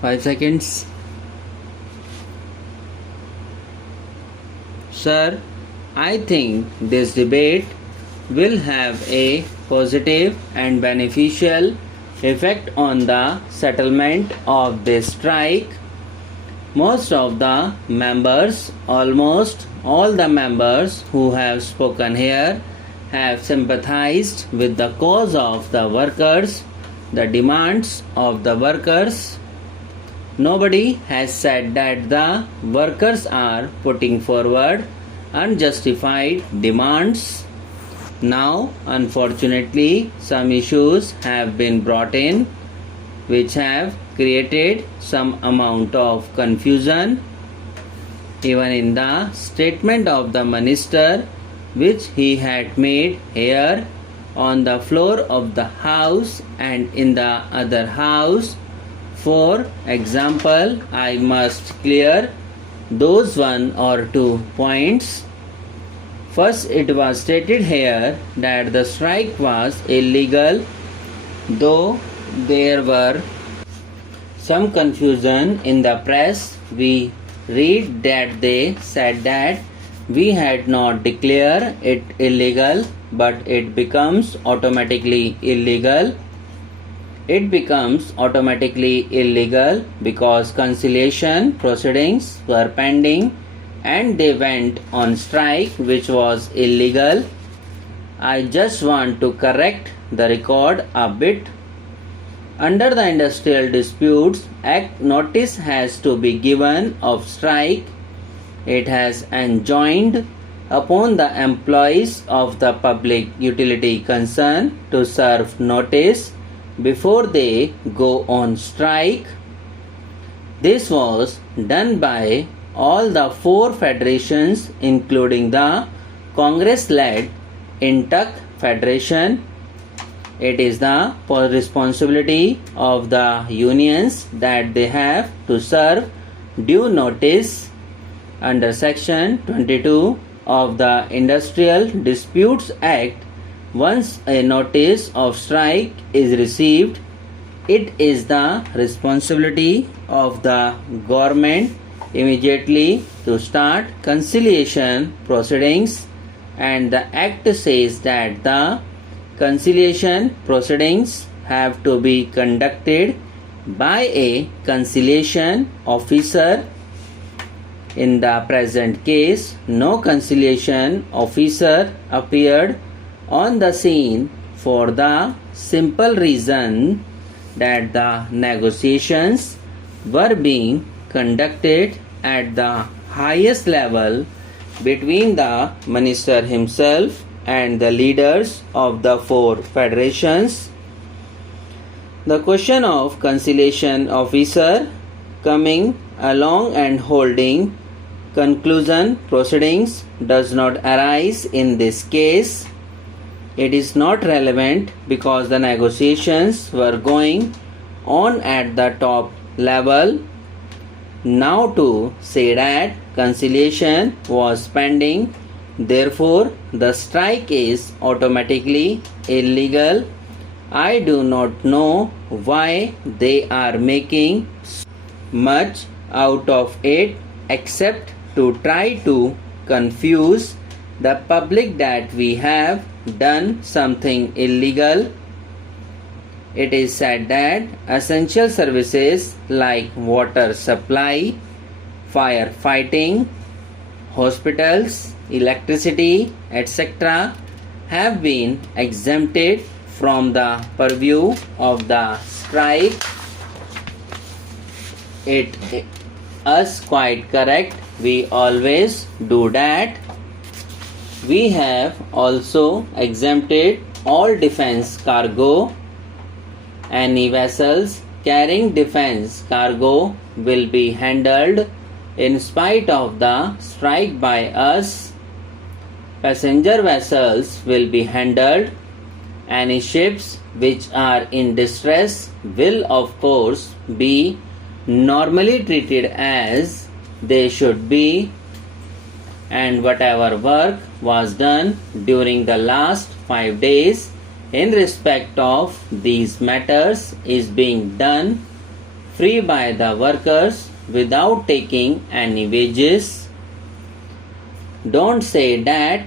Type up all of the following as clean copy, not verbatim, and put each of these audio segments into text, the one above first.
5 seconds. Sir, I think this debate will have a positive and beneficial effect on the settlement of this strike. Most of the members, almost all the members who have spoken here, have sympathized with the cause of the workers, the demands of the workers. Nobody has said that the workers are putting forward unjustified demands. Now, unfortunately, some issues have been brought in which have created some amount of confusion. Even in the statement of the minister which he had made here on the floor of the house and in the other house, for example, I must clear those 1 or 2 points. First, it was stated here that the strike was illegal, though there were some confusion in the press. We read that they said that we had not declared it illegal, but it becomes automatically illegal. It becomes automatically illegal because conciliation proceedings were pending and they went on strike, which was illegal. I just want to correct the record a bit. Under the Industrial Disputes Act, notice has to be given of strike. It has enjoined upon the employees of the public utility concern to serve notice before they go on strike. This was done by all the 4 federations, including the Congress-led INTUC Federation. It is the responsibility of the unions that they have to serve due notice under Section 22 of the Industrial Disputes Act. Once a notice of strike is received, it is the responsibility of the government immediately to start conciliation proceedings, and the Act says that the conciliation proceedings have to be conducted by a conciliation officer. In the present case, no conciliation officer appeared on the scene for the simple reason that the negotiations were being conducted at the highest level between the minister himself and the leaders of the 4 federations. The question of conciliation officer coming along and holding conclusion proceedings does not arise in this case. It is not relevant because the negotiations were going on at the top level. Now to say that conciliation was pending, therefore the strike is automatically illegal, I do not know why they are making much out of it, except to try to confuse the public that we have done something illegal. It is said that essential services like water supply, firefighting, hospitals, electricity, etc. have been exempted from the purview of the strike. It is quite correct. We always do that. We have also exempted all defense cargo. Any vessels carrying defense cargo will be handled in spite of the strike by us. Passenger vessels will be handled. Any ships which are in distress will of course be normally treated as they should be, and whatever work was done during the last 5 days in respect of these matters is being done free by the workers without taking any wages. Don't say that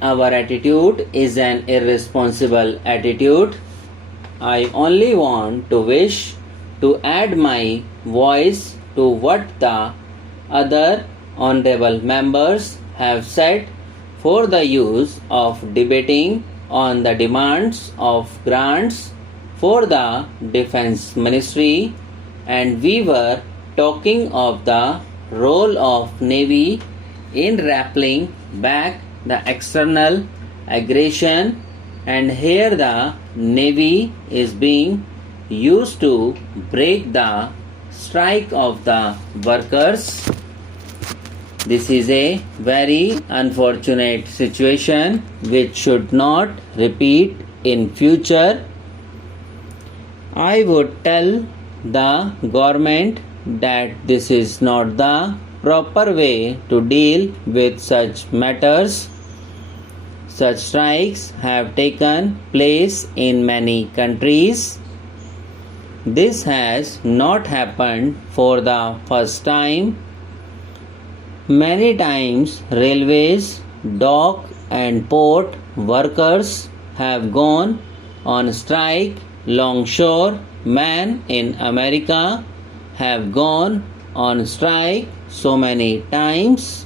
our attitude is an irresponsible attitude. I only want to wish to add my voice to what the other honorable members have said for the use of debating on the demands of grants for the Defense Ministry, and we were talking of the role of Navy in rappelling back the external aggression, and here the Navy is being used to break the strike of the workers. This is a very unfortunate situation which should not repeat in future. I would tell the government that this is not the proper way to deal with such matters. Such strikes have taken place in many countries. This has not happened for the first time. Many times railways, dock and port workers have gone on strike. Longshore men in America have gone on strike so many times.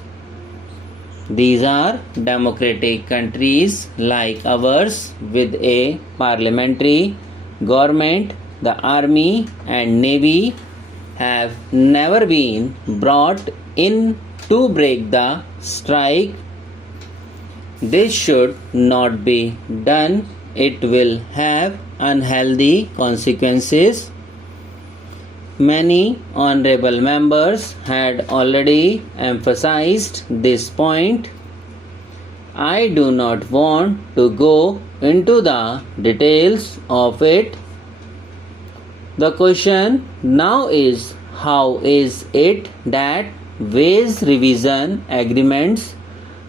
These are democratic countries like ours with a parliamentary government. The army and navy have never been brought in to break the strike. This should not be done. It will have unhealthy consequences. Many honorable members had already emphasized this point. I do not want to go into the details of it. The question now is, how is it that wage revision agreements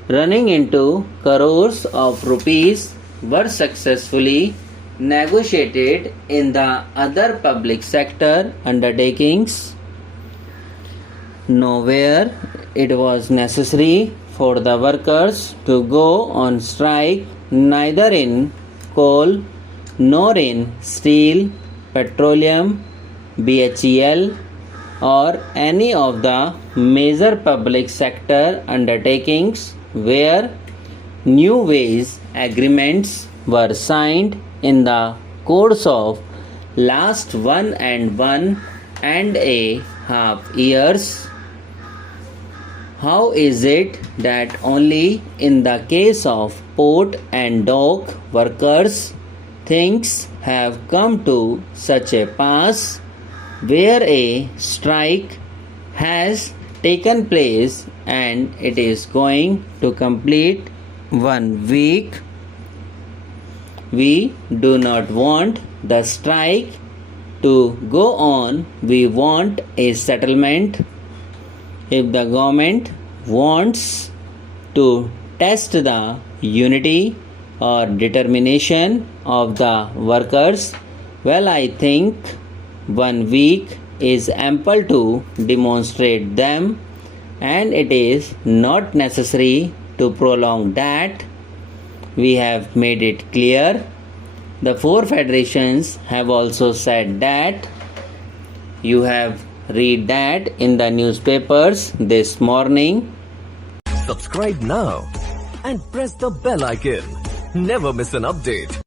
running into crores of rupees were successfully negotiated in the other public sector undertakings? Nowhere it was necessary for the workers to go on strike, neither in coal nor in steel, petroleum, BHEL or any of the major public sector undertakings where new wage agreements were signed in the course of last 1.5 years. How is it that only in the case of port and dock workers things have come to such a pass, where a strike has taken place and it is going to complete 1 week? We do not want the strike to go on. We want a settlement. If the government wants to test the unity or determination of the workers, well, I think 1 week is ample to demonstrate them, and it is not necessary to prolong that. We have made it clear. The 4 federations have also said that. You have read that in the newspapers this morning. Subscribe now and press the bell icon. Never miss an update.